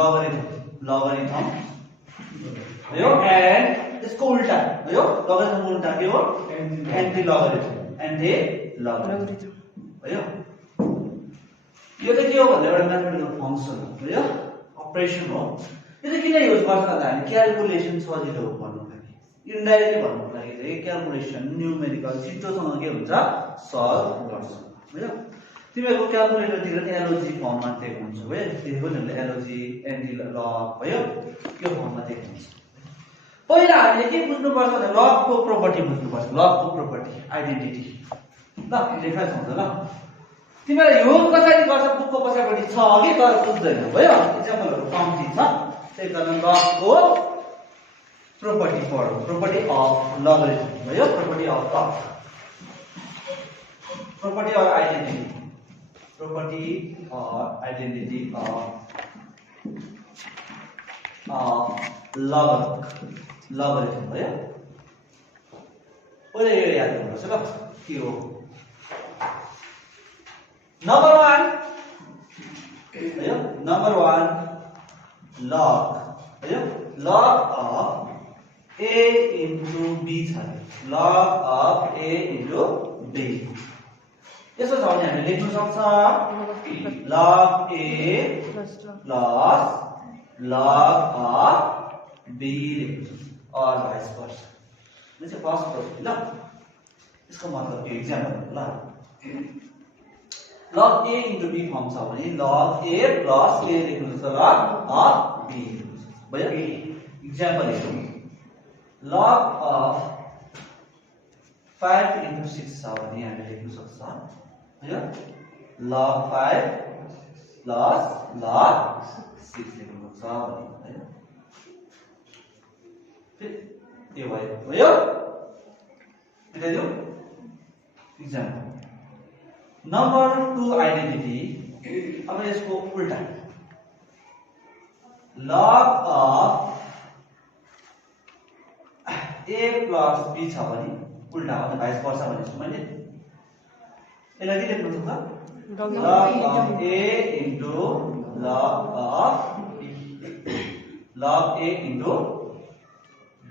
लगरिथम भयो एन्ड त्यसको उल्टा भयो लगरिथम उल्टा के हो एन्टी लगरिथम भयो यो चाहिँ के हो भन्दा एउटा म्याथमेटिकल फंक्सन हो भयो अपरेसन हो यो चाहिँ किन युज गर्छ भन्दा हामी क्याल्कुलेसन सजिलो गर्नुको लागि इन्डाइरेक्टली भन्नुको लागि चाहिँ क्याल्कुलेसन न्यूमेरिकल छिटोसँग के हुन्छ सल्भ गर्छ भयो तिमीहरुको क्याल्कुलेटरतिर नि एलओजी फर्ममा दिएको हुन्छ भयो त्यसको नि एलओजी एन्टी लग भयो यो फर्ममा दिएको हुन्छ पहिला हामीले के बुझ्नुपर्छ भने लगको प्रोपर्टी बुझ्नुपर्छ लगको प्रोपर्टी आइडेन्टिटी ल लेखा छ ल तिमीलाई यो कसरी गर्छ बुकको पछाडि छ कि तर बुझ्दैन भयो एक्जाम्पलहरु कम्ती छ त्यही कारण लगको प्रोपर्टी पढ्नु प्रोपर्टी अफ लगरिथम भयो property of log property or identity of logarithm भयो पहिला यो याद गर्नुपर्छ ल के हो नम्बर 1 log भयो log of a into b छ log of a into b यसो छ भने हामीले लेख्न सक्छ log a plus log of b or vice versa यो चाहिँ फर्स्ट प्रोसेस ल यसको मतलब के एक्जाम्पल ल log a into b form छ भने log a plus a लेख्नु सक्छ log of b भयो एक्जाम्पल हेरौँ log of 5 into 6 छ भने हामीले लेख्न सक्छ भयो log 5 plus log 6 लेख्नु सक्छ भने यो भयो बुझ्यौ एक्जाम्पल नम्बर 2 आइडेन्टिटी अब यसको उल्टा log of a plus b छ भने उल्टा हो भाइस वर्सा भनेछु मैले यसलाई के लेख्नु सक्छ log of a into log of b log a into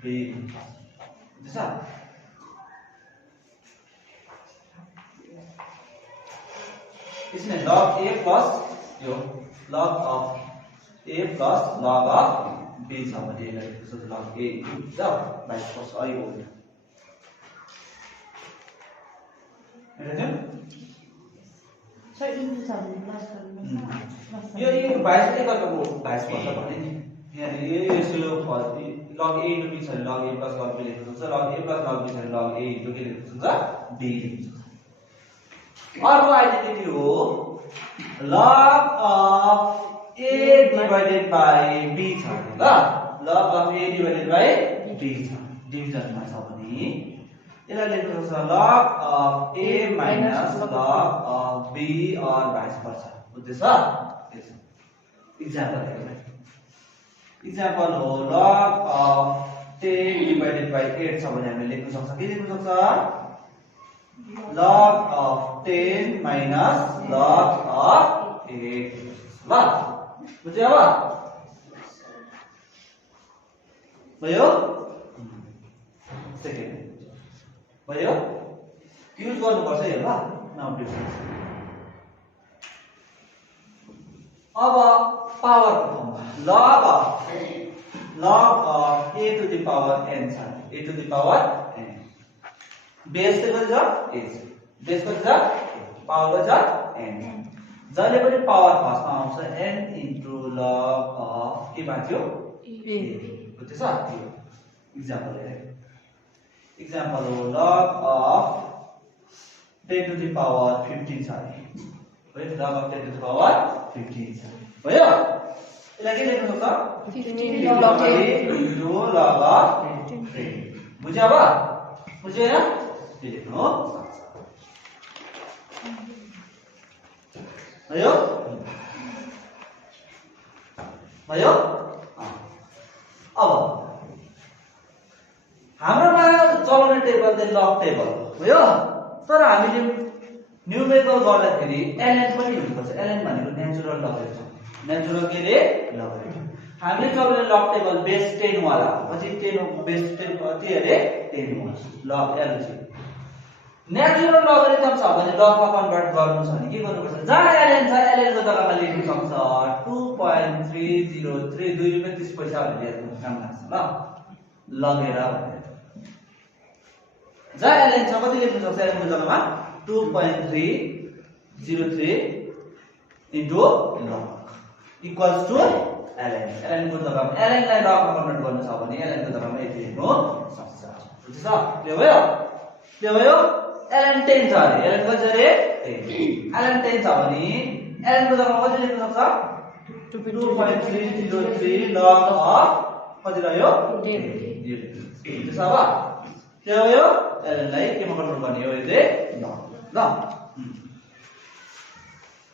b दिसा इसमें log a plus यो log of a plus log of b छ भने यसलाई लेख्नु सक्छ log a into the vice versa I हो सर इन्टु छ भने प्लस यो इन्टु 22 ले गर्दा हो 22 पर्छ भने नि यहाँ यसो log a into b छ भने log a plus log b लेख्न सक्छ log a plus log b छ भने log a into के लेख्न सक्छ b लेख्न सक्छ अर्को आइडेन्टिटी हो log of a divided by b छ ल log of a divided by b छ डिभिजनमा छ भने यसलाई लेख्न सक्छ log of a minus log of b or vice versa बुझ्दैछ एक्जाम्पल हेर्नु एक्जाम्पल हो log of 10 divided by 8 छ भने हामीले लेख्न सक्छ के लेख्न सक्छ log of 10 minus log of 8 ल बुझ्यो अब भयो सेकेन्ड भयो युज गर्नुपर्छ यो ल नाउ डिफरेन्स अब पावर को फर्ममा log of a to the power n छ a to the power n base चाहिँ कति छ a बेस कति छ पावर कति छ n जहिले पनि पावर फर्स्टमा आउँछ n into log of के बाँच्यो a बुझ्दैछ एक्जाम्पल हेरौँ एक्जाम्पल हो log of 10 to the power 15 छ है log of 10 to the power 15 छ भयो यसलाई के लेख्न सक्छ 15 log of 10 into log of 10 बुझ्यो अब बुझ्यो हैन के लेख्नु भयो भयो अब हाम्रोमा चलाउने टेबल चाहिँ लग टेबल भयो तर हामीले न्यूमेरिकल गर्दाखेरि ln पनि हुनुपर्छ ln भनेको नेचुरल लगरिथम नेचुरल के रे लगरिथम हामीले सबैले लग टेबल बेस 10 वाला पछि 10 बेस 10 कति अरे 10 वाला लग एलजी नेचुरल लगरिथम छ भने लगमा कन्भर्ट गर्नु छ भने के गर्नुपर्छ जहाँ ln छ ln को जग्गामा लेख्न सक्छ 2.303 2 रुपैयाँ 30 पैसा भनेर लेख्नु काम लाग्छ ल लगेर भनेर जहाँ ln छ कति लेख्न सक्छ ln को जग्गामा 2.303 into log equals to ln को जग्गामा ln लाई लगमा कन्भर्ट गर्नु छ भने ln को जग्गामा यति लेख्नु सक्छ बुझ्छ क्लियर भयो ln 10 छ अरे ln कति छ अरे 10 ln 10 छ भने ln को जग्गामा कति लेख्न सक्छ 2.303 log अफ कति रह्यो 10 बुझ्छ अब क्लियर भयो ln लाई केमा कन्भर्ट गर्ने हो यतै log ल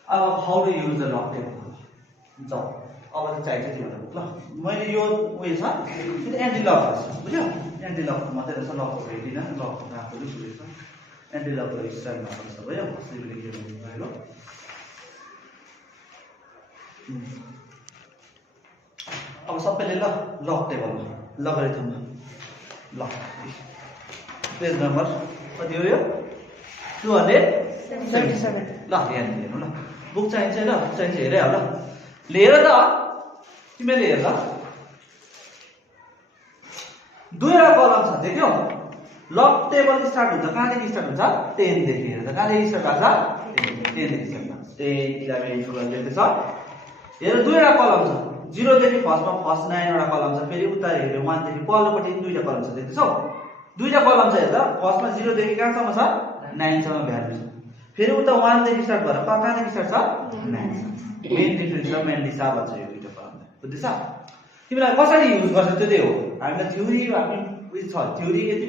अब how to use the log table अब चाहिँ चाहिन्छ तिमीलाई ल मैले यो उयो छ फेरि एन्टी लग छ बुझ्यौ एन्टी लग मात्रै रहेछ लगको भेटिन लगको रातो रहेछ एन्टी लगको स्टाइलमा पर्छ भयो कसैले लेखेर भयो अब सबैले ल लग टेबलमा लगरिथममा ल पेज नम्बर कति हो यो 277 ल यहाँ हेर्नु ल बुक चाहिन्छ हैन बुक चाहिन्छ हेरे होला लिएर त तिमीले हेर ल दुईवटा कलम छ देख्यौ लग टेबल स्टार्ट हुन्छ कहाँदेखि स्टार्ट हुन्छ 10 देखि हेर त कहाँदेखि स्टार्ट हुन्छ 10 देखि स्टार्ट हुन्छ 10 11 12 लेख्दै छ हेर दुईवटा कलम छ 0 देखि फर्स्टमा फर्स्ट 9 वटा कलम छ फेरि उता हेर्यो 1 देखि पल्लोपट्टि दुईटा कलम छ देख्दैछौ दुईटा कलम छ हेर त फर्स्टमा 0 देखि कहाँसम्म छ 9 सम्म भ्यालु छ फेरि उता 1 देखि स्टार्ट भएर कहाँदेखि स्टार्ट छ 9 मेन डिफरेन्स र मेन दिशा भन्छ यो दुईटा कलमलाई बुझ्दैछ तिमीलाई कसरी युज गर्छ त्यो त्यही हो हामीलाई थ्योरी हामी उयो छ थ्योरी यदि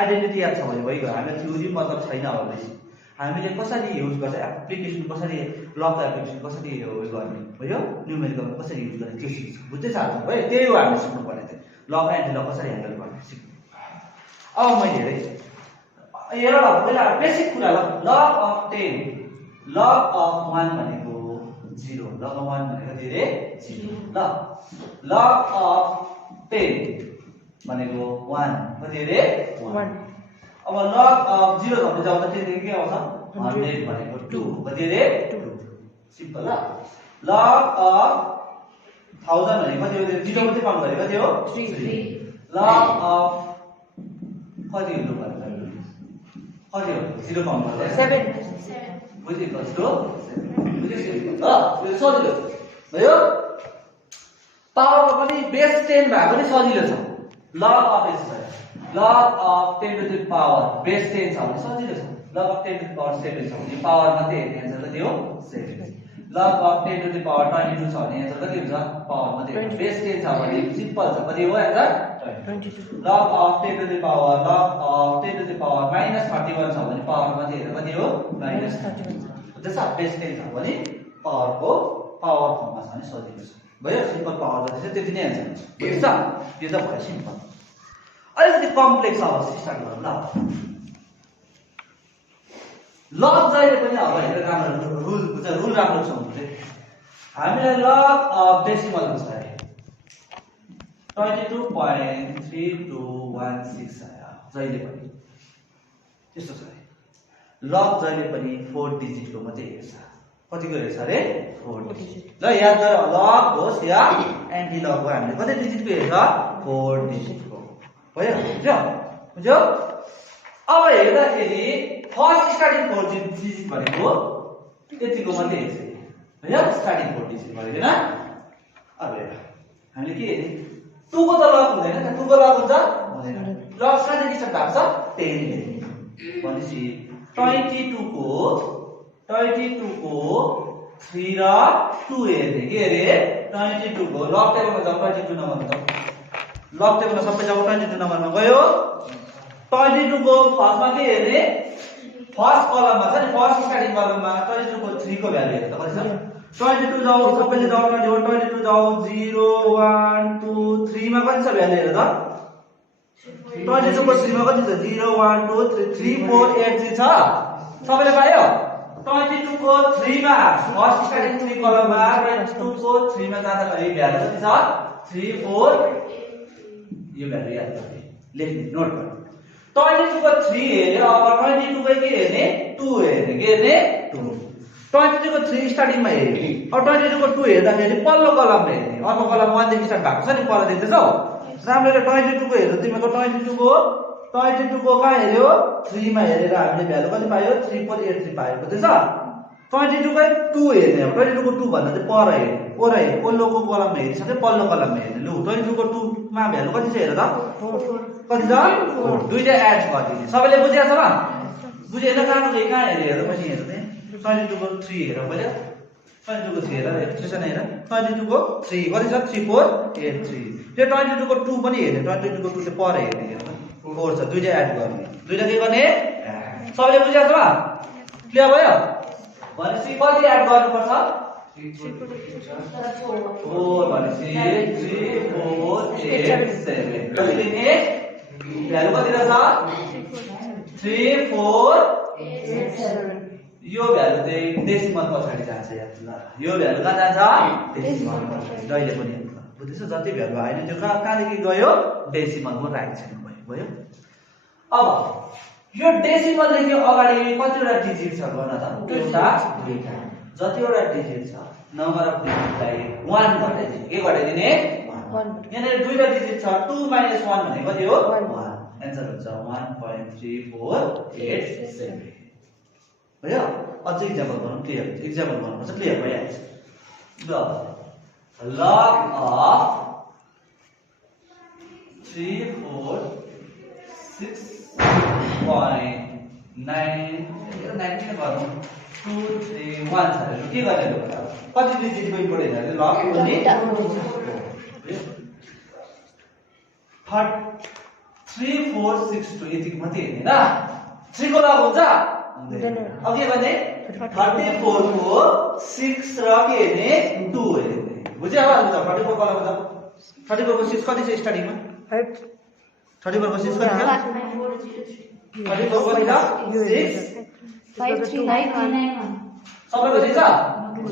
आइडेन्टिटी याद छ भने भइगयो हामीलाई थ्योरी मतलब छैन अब बेसी हामीले कसरी युज गर्छ एप्लिकेसन कसरी लग एप्लिकेसन कसरी उयो गर्ने भयो न्युमेरिकल कसरी युज गर्ने त्यो सिक्छ बुझ्दैछ हजुर भयो त्यही हो हामीले सिक्नु पर्ने चाहिँ लग एन्टी लग कसरी ह्यान्डल गर्ने सिक्नु अब मैले हेरेँ हेर ल पहिला बेसिक कुरा ल लग अफ 10 लग अफ 1 भनेको 0 लग अफ 1 भनेको धेरै 0 ल लग अफ 10 भनेको 1 कति अरे 1 अब लग अफ 0 भन्दै जाउँदा त्यसदेखि के आउँछ 100 भनेको 2 कति अरे 2 सिम्पल ल लग अफ 1000 भनेको कति हो 0 मात्रै काउन्ट गरेको कति हो 3 लग अफ कति हुनु पर्छ कति हो 0 काउन्ट गर्दा 7 बुझ्यो कस्तो बुझ्यो ल यो सजिलो भयो पावरमा पनि बेस 10 भएको नि सजिलो छ log of is log of 10 to the power base 10 छ भने सजिलो छ log of 10 to the power 7 छ भने पावर मात्रै हेर्ने आन्सर कति हो 7 log of 10 to the power 22 छ भने आन्सर कति हुन्छ पावर मात्रै बेस 10 छ भने सिम्पल छ कति हो answer 22 log of 10 to the power log of 10 to the power -31 छ भने पावर मात्रै हेर्दा कति हो -31 जस्तो बेस 10 छ भने पावरको पावर फर्ममा छ भने सजिलो छ भयो सिम्पल पावर जति छ त्यति नै आन्सर हुन्छ बुझ्छ यो त भयो सिम्पल अलिकति कम्प्लेक्स अब स्टार्ट गरौँ ल लग जहिले पनि अब हेर राम्रो रुल बुझ्छ रुल राम्रो छ भने हामीलाई लग अफ डेसिमल हुन्छ अरे 22.3216 आयो जहिले पनि त्यस्तो छ लग जहिले पनि 4 डिजिटको मात्रै हेर्छ कतिको हेर्छ अरे 4 डिजिट ल याद गर लग होस् या एन्टी लग हो हामीले कति डिजिटको हेर्छ 4 डिजिटको भयो बुझ्यो अब हेर्दाखेरि फर्स्ट स्टार्टिङ 4 डिजिट भनेको यतिको मात्रै हेर्छ भयो स्टार्टिङ 4 डिजिट भनेको हैन अब हेर हामीले के हेर्ने 2 को त लग हुँदैन नि 2 को लग हुन्छ हुँदैन लग कहाँदेखि स्टार्ट भएको छ 10 देखि भनेपछि 22 को 3 र 2 हेर्ने के अरे 22 को लग टेबलमा जाऊ 22 नम्बरमा जाऊ लग टेबलमा सबै जाऊ 22 नम्बरमा गयो 22 को फर्स्टमा के हेर्ने फर्स्ट कलममा छ नि फर्स्ट स्टार्टिङ कलममा 22 को 3 को भ्यालु हेर्नु त कति छ 22 जाऊ सबैले जाऊ 22 जाऊ 0 1 2 3 मा कति छ भ्यालु हेर त 22 को 3 मा कति छ 0 1 2 3 3 4 8 छ सबैले पायो 22 को 3 मा फर्स्ट स्टार्टिङ 3 कलममा 22 को 3 मा जाँदाखेरि भ्यालु कति छ 3 4 यो भ्यालु याद गर्ने लेख्ने नोट गर्ने 22 को 3 हेर्यो अब 22 को के हेर्ने 2 हेर्ने के हेर्ने 2 22 को 3 स्टार्टिङमा हेर्ने अब 22 को 2 हेर्दाखेरि पल्लो कलममा हेर्ने अर्को कलम 1 देखि स्टार्ट भएको छ नि पल्लो देख्दैछौ राम्ररी 22 को हेर्नु तिमीको 22 को कहाँ हेर्यो 3 मा हेरेर हामीले भ्यालु कति पायो 3483 पायो बुझ्दैछ 22 को 2 हेर्ने हो 22 को 2 भन्दा चाहिँ पर हेर्ने पर हेर्ने पल्लोको कलममा हेरिसके पल्लो कलममा हेर्ने लु 22 को 2 मा भ्यालु कति छ हेर त कति छ 4 दुईटा एड गरिदिने सबैले बुझ्या छ ल बुझेन कहाँ हेरेर पछि हेर्दै 22 को 3 हेर पहिले 22 को 3 हेर त्यसैन हेर 22 को 3 कति छ 3483 त्यो 22 को 2 पनि हेर्ने 22 को 2 चाहिँ पर हेर्ने हेर 4 छ दुईटा एड गर्ने दुईटा के गर्ने सबैले बुझ्या छ क्लियर भयो भनेपछि कति एड गर्नुपर्छ 4 भनेपछि 3 4 8 7 कति दिने भ्यालु कति रहेछ 3 4 8 7 यो भ्यालु चाहिँ डेसिमल पछाडि जान्छ याद ल यो भ्यालु कहाँ जान्छ डेसिमल पछाडि जहिले पनि बुझ्दैछ जति भ्यालु आएन त्यो कहाँदेखि गयो डेसिमलमा राइट साइड भयो अब यो डेसिमल देखि अगाडि कतिवटा डिजिट छ गर्न त एउटा दुईटा जतिवटा डिजिट छ नम्बर अफ डिजिटलाई 1 घटाइदिने के घटाइदिने 1 यहाँ दुईटा डिजिट छ 2 - 1 भनेको कति हो 1 आन्सर हुन्छ 1.3487 भयो अझै इक्जाम्पल गरौँ क्लियर इक्जाम्पल गर्नुपर्छ क्लियर भइहाल्छ ल log of 3 4 6.9 2 3 1 छ के गर्ने कति डिजिटको इम्पोर्टेन्ट है लग पनि 3 4 6 2 यति मात्रै हेर्ने ल 3 को लग हुन्छ अब के गर्ने 34 को 6 र के हेर्ने 2 हेर्ने बुझ्यौ अब 34 को लग 34 को 6 कति छ स्टार्टिङमा 34 को 6 कति छ 34 को कति छ 6 5391 सबैको छ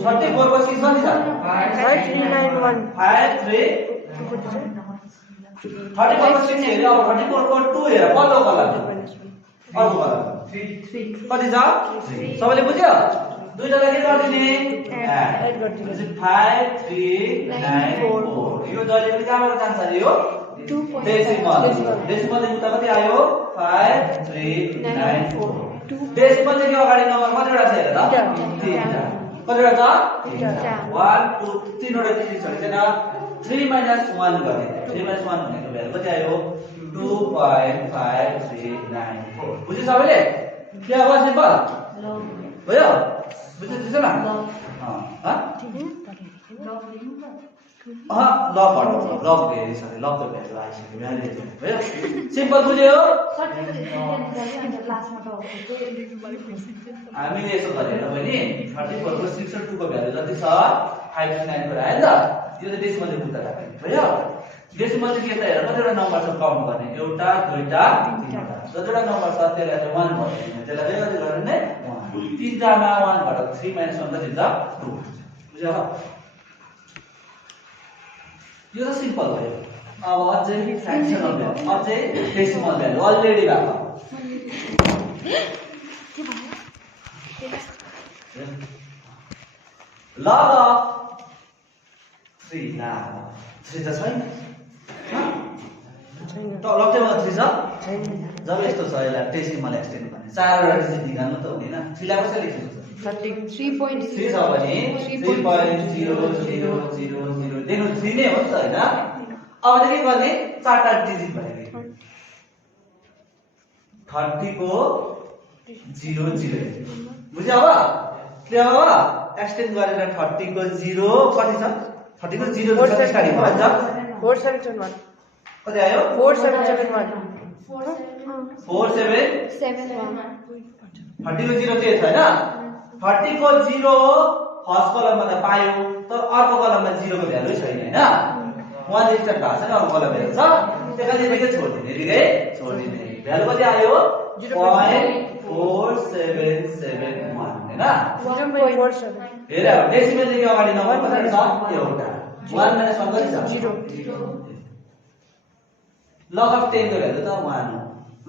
34 को 6 कति छ 5391 53 34 को 6 हेर्यो अब 34 को 2 हेर पल्लो कलम अर्को कलम 3 कति छ सबैले बुझ्यो दुईटालाई के गर्दिने एड गर्दिने 5394 यो जहिले पनि कहाँबाट जान्छ अरे यो डेसिमल डेसिमल देखि उता कति आयो 5394 डेसिमल देखि अगाडि नम्बर कतिवटा छ हेर त तीनटा कतिवटा छ 1 2 तीनवटा डिजिट छ हैन 3 - 1 गर्ने 3 - 1 भनेको भ्यालु कति आयो 2.5394 बुझ्यो सबैले के अब सिम्पल भयो बुझ्यो त्यसो न लग भन्नु लग धेरै छ लग त भ्यालु आइसक्यो भ्यालु भयो सिम्पल बुझ्यो हामीले यसो गरेर पनि 34 को 6 र 2 को भ्यालु जति छ 59 को आयो नि त यो त डेसिमल ले बुझ्दा राख्ने भयो डेसिमल चाहिँ के त हेर कतिवटा नम्बर छ काउन्ट गर्ने एउटा दुईटा तीनटा जतिवटा नम्बर छ त्यसलाई चाहिँ 1 भन्दिने त्यसलाई कति गर्ने 1 तीनटामा 1 घटाउँदा 3 - 1 कति हुन्छ 2 बुझ्यो यो त सिम्पल भयो अब अझै फ्र्याक्सनल भ्यालु अझै डेसिमल भ्यालु अलरेडी भएको log of 3 ना 3 त छैन त लग चाहिँ 3 छ जब यस्तो छ यसलाई डेसिमल एक्सटेन्ड गर्ने चारवटा डिजिट निकाल्नु त हुँदैन 3 लाई कसरी लेख्नु 33.3 छ भने 3.0000 देख्नु 3 नै हो नि त हैन अब चाहिँ के गर्ने चारटा डिजिट भनेको 30 को 00 बुझ्यो अब क्लियर भयो एक्सटेन्ड गरेर 30 को 0 कति छ 30 को 0 कति स्टार्टिङ भन्छ 4771 कति आयो 4771 4771 30 को 0 चाहिँ हैन 30 को 0 फर्स्ट कलममा त पायो तर अर्को कलममा 0 को भ्यालु छैन हैन 1 देखि स्टार्ट भएको छ अर्को कलम भ्यालु छ त्यसैले यतिकै छोड्दिने यतिकै छोड्दिने भ्यालु कति आयो 0.4771 हैन 0.47 हेर डेसिमल देखि अगाडि नम्बर कति छ एउटा 1 माइनस 1 कति छ 0 log of 10 को भ्यालु त 1 हो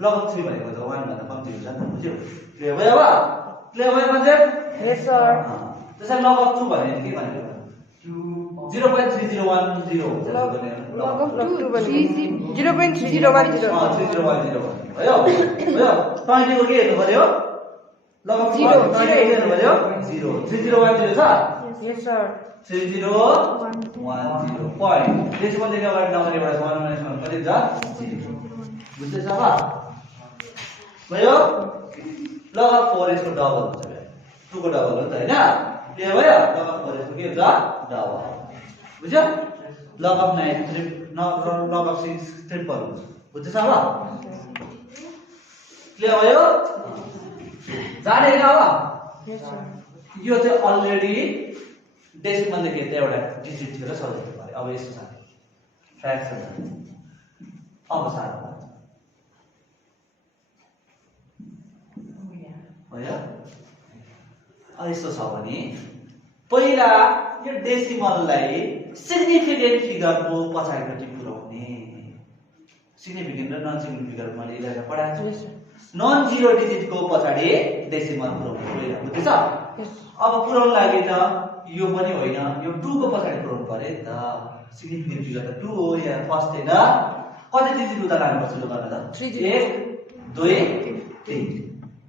log of 3 भनेको त 1 भन्दा कम्ती हुन्छ नि बुझ्यौ क्लियर भयो अब क्लियर भयो कन्सेप्ट yes sir त्यसैले log of 2 भने के भनेको 0.3010 हुन्छ log of 2 भने 0.3010 भयो भयो 20 को के हेर्नु पर्यो log of 2 20 के हेर्नु पर्यो 0 3010 छ yes sir 3010 point डेसिमल देखि अगाडि नम्बर एउटा समान माइनस 1 कति हुन्छ 0 बुझ्दैछ अब भयो log of 4 यसको डबल हुन्छ बे 2 को डबल हो नि त हैन के भयो log of 4 यसको के हुन्छ डबल बुझ्यो log of 9 log of 6 triple हुन्छ बुझ्दैछ अब क्लियर भयो जाने हैन अब yes sir यो चाहिँ अलरेडी डेसिमल देखि त एउटा डिजिट थियो र सजिलो भयो अब यसो छ फ्र्याक्सन अब साह्रो भयो अब यस्तो छ भने पहिला यो डेसिमललाई सिग्निफिकेन्ट फिगरको पछाडिपट्टि पुर्याउने सिग्निफिकेन्ट र नन सिग्निफिकेन्ट फिगर मैले इलाका पढाएको छु नन जीरो डिजिटको पछाडि डेसिमल पुर्याउने पहिला बुझ्दैछ अब पुर्याउन लागि त यो पनि होइन यो 2 को पछाडि पुर्याउनु पर्यो नि त सिग्निफिकेन्ट फिगर त 2 हो या फर्स्ट हैन कति डिजिट उता लाग्नुपर्छ ल गर्न त 1 2 3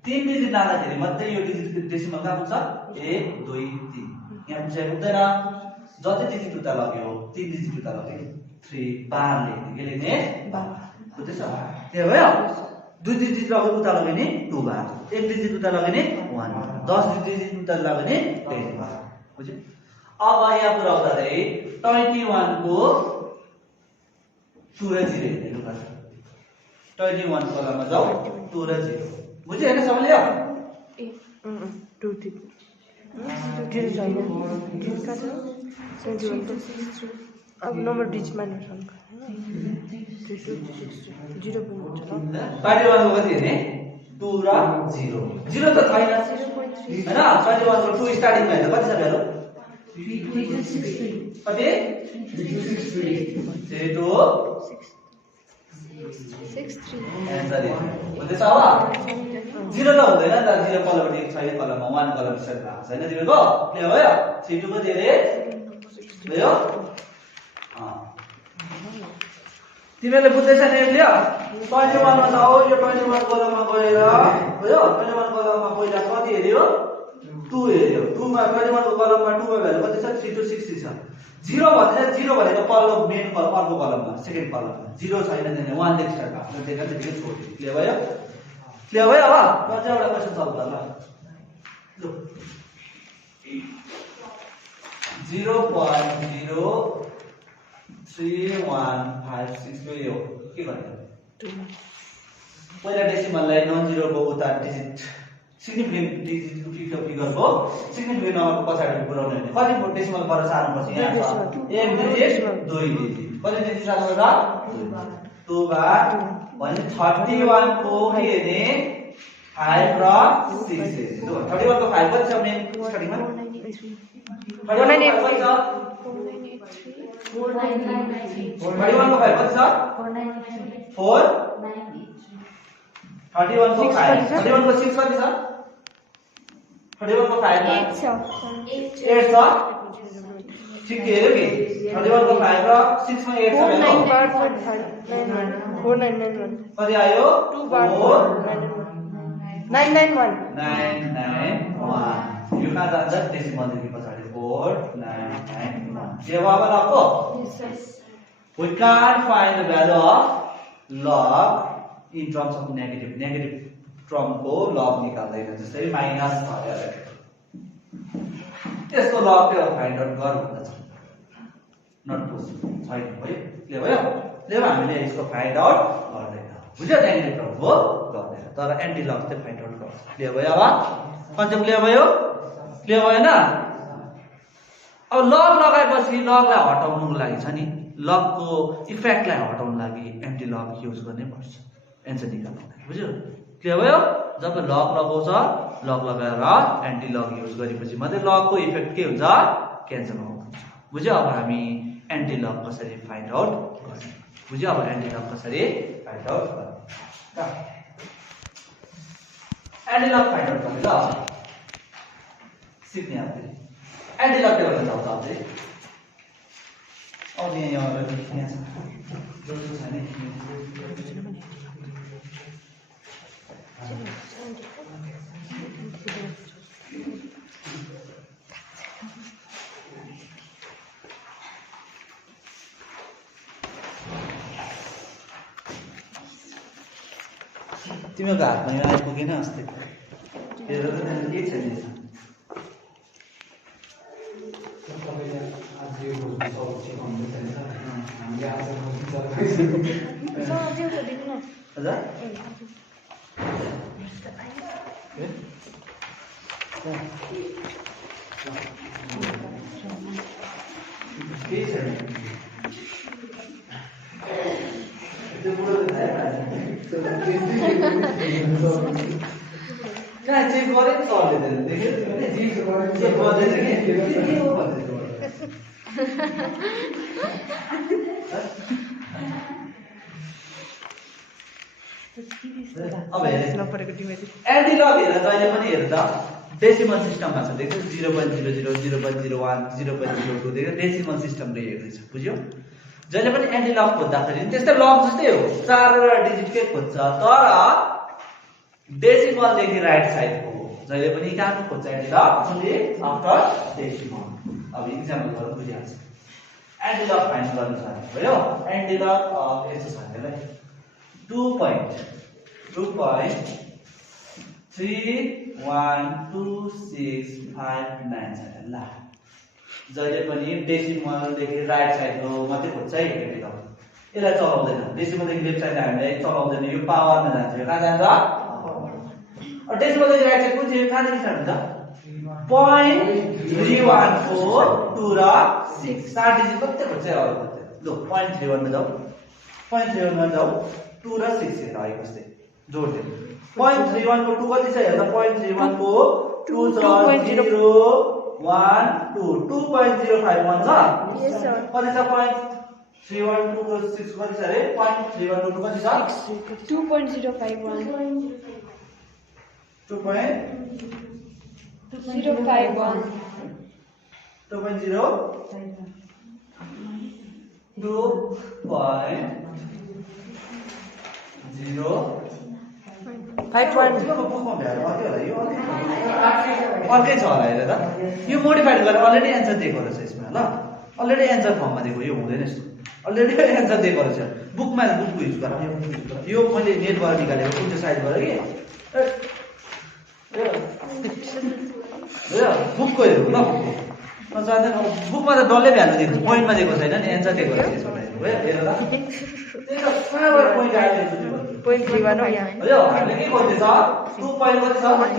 3 डिजिट लाग्दाखेरि मात्रै यो डिजिट डेसिमल कहाँ पुग्छ 1 2 3 यहाँ पुग्छ पुग्दैन जति डिजिट उता लग्यो 3 डिजिट उता लग्यो 3 बार लेख्ने के लेख्ने बुझ्दैछ के भयो 2 डिजिट लग्यो उता लग्यो नि 2 बार 1 डिजिट उता लग्यो नि 1 10 डिजिट उता लग्यो नि 10 बार बुझ्यो अब यहाँ पुर्याउँदा चाहिँ 21 को 2 र 0 हेर्नु पर्छ 21 कलममा जाऊ 2 र 0 बुझ्यो हैन सबैले यो 2 3 0 छैन अब नम्बर डिजिट माइनस 1 0 पनि हुन्छ ल 21 को कति हेर्ने 2 र 0 0 त छैन हैन 21 को 2 स्टार्टिङ भयो त कति छ भ्यालु कति 32 63 एन्सर बुझ्दैछ अब 0 त हुँदैन नि त 0 कलमपट्टि छैन कलममा 1 कलम सेट भएको छैन तिमीको क्लियर भयो 32 को धेरै भयो तिमीले बुझ्दैछ नि यसले 21 मा जाऊ यो 21 कलममा गएर भयो 21 कलममा पहिला कति हेर्यो 2 हेर्यो 2 मा 21 को कलममा 2 मा भ्यालु कति छ 3 to 60 छ 0 भन्दा 0 भनेको पल्लो मेन अर्को कलममा सेकेन्ड कलममा 0 छैन भने 1 देखि स्टार्ट भएको त्यसले त्यतिकै छोड्यो क्लियर भयो अब म चाहिँ एउटा क्वेशन सल्भ गर्ला ल 0.03156 को यो के गर्ने पहिला डेसिमललाई नन जीरो को उता डिजिट सिग्निफिकेन्ट डिजिट फिगरको सिग्निफिकेन्ट नम्बरको पछाडि पुर्याउने भने कति डेसिमल पर सार्नुपर्छ यहाँ छ 1 डिजिट 2 डिजिट कति डिजिट सार्नुपर्छ 2 बार भने 31 को के हेर्ने 5 र 6 हेर्ने 31 को 5 कति छ मेन स्टार्टिङमा 498 छ 31 को 5 कति छ 4 31 को 5 31 को 6 कति छ 31 को 5 8 छ ठीक हेर्यो कि 31 को 5 र 6 मा 8 छ 4991 कति आयो 2 बार 991 991 यो कहाँ जान्छ डेसिमल देखि पछाडि 4991 के भयो अब लगको we can't find the value of log in terms of negative term को log निकाल्दैन जस्तै माइनस भयो यसको log चाहिँ फाइन्ड आउट गर्नु भन्दछ नट पोसिबल छैन भयो क्लियर भयो क्लियर हामीले यसको फाइन्ड आउट गर्दैन बुझ्यो नेगेटिभ टर्म हो गर्दैन तर एन्टी लग चाहिँ फाइन्ड आउट गर्छ क्लियर भयो अब कन्सेप्ट क्लियर भयो भएन अब लग लगाएपछि लगलाई हटाउनुको लागि छ नि लगको इफेक्टलाई हटाउनको लागि एन्टी लग युज गर्नै पर्छ एन्सर निकाल्नु बुझ्यो क्लियर भयो जब लग लगाउँछ, लग लगाएर एन्टी लग युज गरेपछि मात्रै लगको इफेक्ट के हुन्छ, क्यान्सल आउट। बुझ्यो? अब हामी एन्टी लग कसरी फाइन्ड आउट गर्ने, बुझ्यो? अब एन्टी लग कसरी फाइन्ड आउट गर्ने, एन्टी लग फाइन्ड आउट गर्ने ल सिक्ने अब एन्टी लग के गर्न चाहन्छ अब चाहिँ अब यहाँ लेख्ने छ जो छैन तिमीको हातमा यो आइपुगेन अस्ति हेर त त्यहाँ के छैन कहाँ चेक गरेँ नि सरले देख्यो चेक गर्दैछ कि के हो भन्दै अब हेर एन्टी लग हेर जहिले पनि हेर्दा डेसिमल सिस्टममा छ देख्यो 0.00 0.01 0.02 देख्यो डेसिमल सिस्टमले हेर्दैछ बुझ्यो जहिले पनि एन्टी लग खोज्दाखेरि त्यस्तै लग जस्तै हो 4 डिजिटकै खोज्छ तर डेसिमल देखि राइट साइडको हो जहिले पनि कहाँको खोज्छ एन्टी लग ओन्ली आफ्टर डेसिमल अब एक्जाम्पल गरौँ बुझिहाल्छ एन्टी लग फाइन्ड गर्नु छ भयो एन्टी लग यस्तो छ हैन 2.312659 छ ल जहिले पनि डेसिमल देखि राइट साइडको मात्रै खोज्छ है एन्टी लग यसलाई चलाउँदैन डेसिमल देखि लेफ्ट साइड हामीले चलाउँदैन यो पावरमा जान्छ यो कहाँ जान्छ डेसिमल देखि राइट साइड कुन चाहिँ कहाँ देखि स्टार्ट हुन्छ 0.314 2 र 6 4 डिजिट कति खोज्छ अब ल 0.31 मा जाऊ 0.31 मा जाऊ 2 र 6 हेर आएको जस्तै जोड दे 0.31 को 2 कति छ हेर्दा 0.31 को 2 छ 0 1 2 2.051 छ यस सर कति छ 0.312 को 6 कति छ रे 0.312 को कति छ 2.051 2.051 अर्कै छ होला हेर त यो मोडिफाइड गरेर अलरेडी एन्सर दिएको रहेछ यसमा ल अलरेडी एन्सर फर्ममा दिएको यो हुँदैन यस्तो अलरेडी एन्सर दिएको रहेछ बुकमा बुकको युज गर यो मैले नेटबाट निकालेको कुन चाहिँ साइडबाट कि बुकको हेरौँ ल नचाहँदैन बुकमा त डल्लै भ्यालु दिएको छ पोइन्टमा दिएको छैन नि एन्सर दिएको रहेछ यसमा हेर त कहाँबाट पोइन्ट आएको पोइन्ट 31 हो यहाँ हो हामीले के गर्दैछ 2 पोइन्ट कति छ कति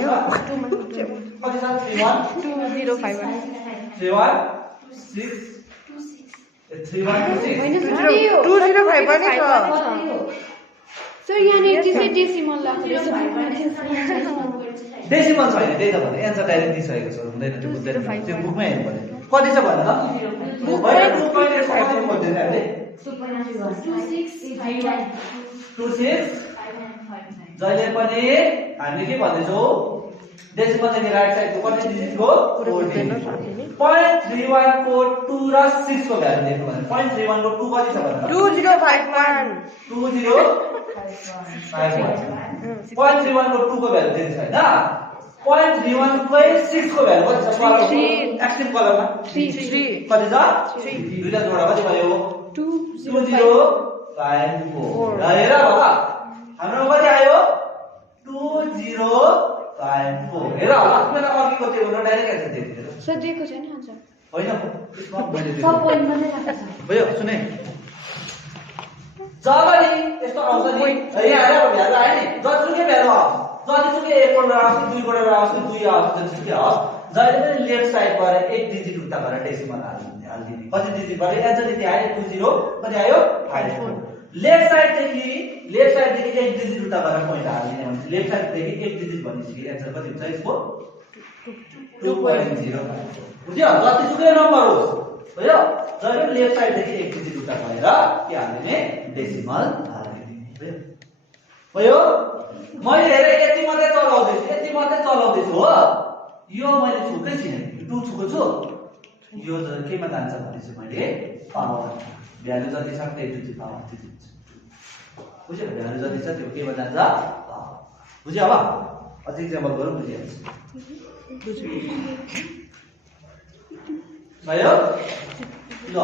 छ 2051 31 6 2051 छ सर यहाँ त्यसै डेसिमल लाग्छ डेसिमल छैन त्यही त भने एन्सर डाइरेक्ट दिइसकेको छ हुँदैन त्यो बुझ्दैन त्यो बुकमै हेर्नु पर्यो कति छ भन्नु त होइन 2.5 खोज्दैन हामीले 26 जहिले पनि हामीले के भन्दैछौँ डेसिमल देखि राइट साइडको कति डिजिटको 0.31 को 2 र 6 को भ्यालु दिएको भने 0.31 को 2 कति छ भन्नु 2051 0.31 को 2 को भ्यालु दिएको छ हैन 0.31 को 6 को भ्यालु कति छ एक्सट्रिम कलरमा 3 कति छ 3 दुईटा जोडा कति भयो 2054 हेर बाबा हाम्रो कति आयो 2054 हेर होला मलाई अघिको त्यो गर्न डाइरेक्ट एन्सर दिएको सर दिएको छैन आन्सर होइन त्यसमा मैले सब दिएको पोइन्ट मात्रै राखेको छ भयो सुने जब नि यस्तो आउँछ नि यहाँ आएर भ्यालु आयो नि जतिसुकै भ्यालु आओस् जतिसुकै 1 कोड आओस् 2 कोड आओस् 2 आओस् जतिसुकै आओस् जहिले पनि लेफ्ट साइड गएर एक डिजिट उता गएर डेसिमल हाल्दिने कति डिजिट भयो एन्सर यति आयो 20 कति आयो 54 लेफ्ट साइड देखि एक डिजिट उता गरेर पोइन्ट हाल्दिने भने लेफ्ट साइड देखि एक डिजिट भनेपछि एन्सर कति हुन्छ यसको 2.0 बुझ्यो जतिसुकै नम्बर होस् भयो जहिले लेफ्ट साइड देखि एक डिजिट उता गएर के हाल्दिने डेसिमल हाल्दिने भयो मैले हेरे यति मात्रै चलाउँदैछु हो यो मैले छुकै छैन 2 छुको छु यो केमा जान्छ भनेपछि मैले पावर भ्यालु जति छ त्यही जुन पावर त्यति हुन्छ बुझ्यो भ्यालु जति छ त्यो केमा जान्छ बुझ्यो अब अझै एक्जाम्पल गरौँ बुझिहाल्छ भयो ल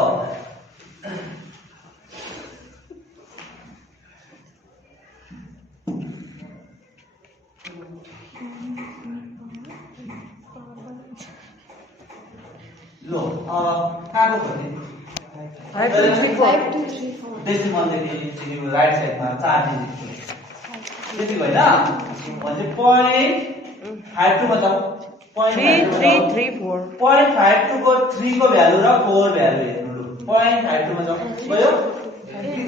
लो कहाँको भन्ने 5 2 3 4 डेसिमल देखि राइट साइडमा 4 डिजिट यति भएन भने 0.52 मा छ 3 4 0.52 को 3 को भ्यालु र 4 भ्यालु हेर्नु लु 0.52 मा छ भयो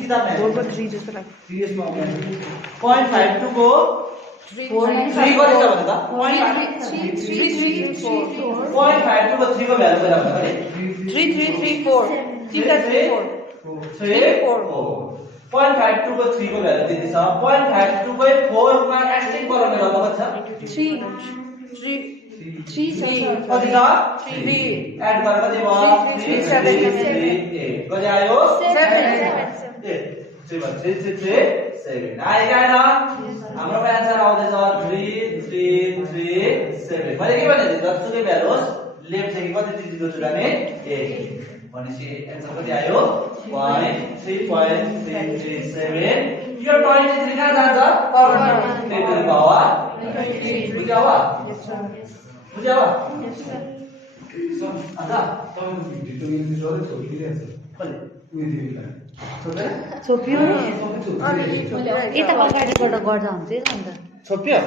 किताबमा 4 को 3 जस्तो लाग्छ सीरियस मा 0.52 को 3 कति छ भने त 0.52 को 3 को भ्यालु कति हुन्छ भने 3 3 3 4 3 4 0.52 को 3 को भ्यालु कति छ 0.52 को 4 मा एस्टिङ गराउने गर्दा कति छ 3 कति छ 3 एड गरेर कति भयो 3 7 कति आयो 7 आएगा न हाम्रो एन्सर आउँदैछ 3337 मैले के भने जतिसुकै भ्यालु होस् लेफ्ट देखि कति डिजिट जोड्ने 1 भनेपछि एन्सर कति आयो 3.337 यो 23 कहाँ जान्छ पावर बुझ्यो अब अन्त छोप्यो यता अगाडिबाट गर्दा हुन्छ नि अन्त छोप्यो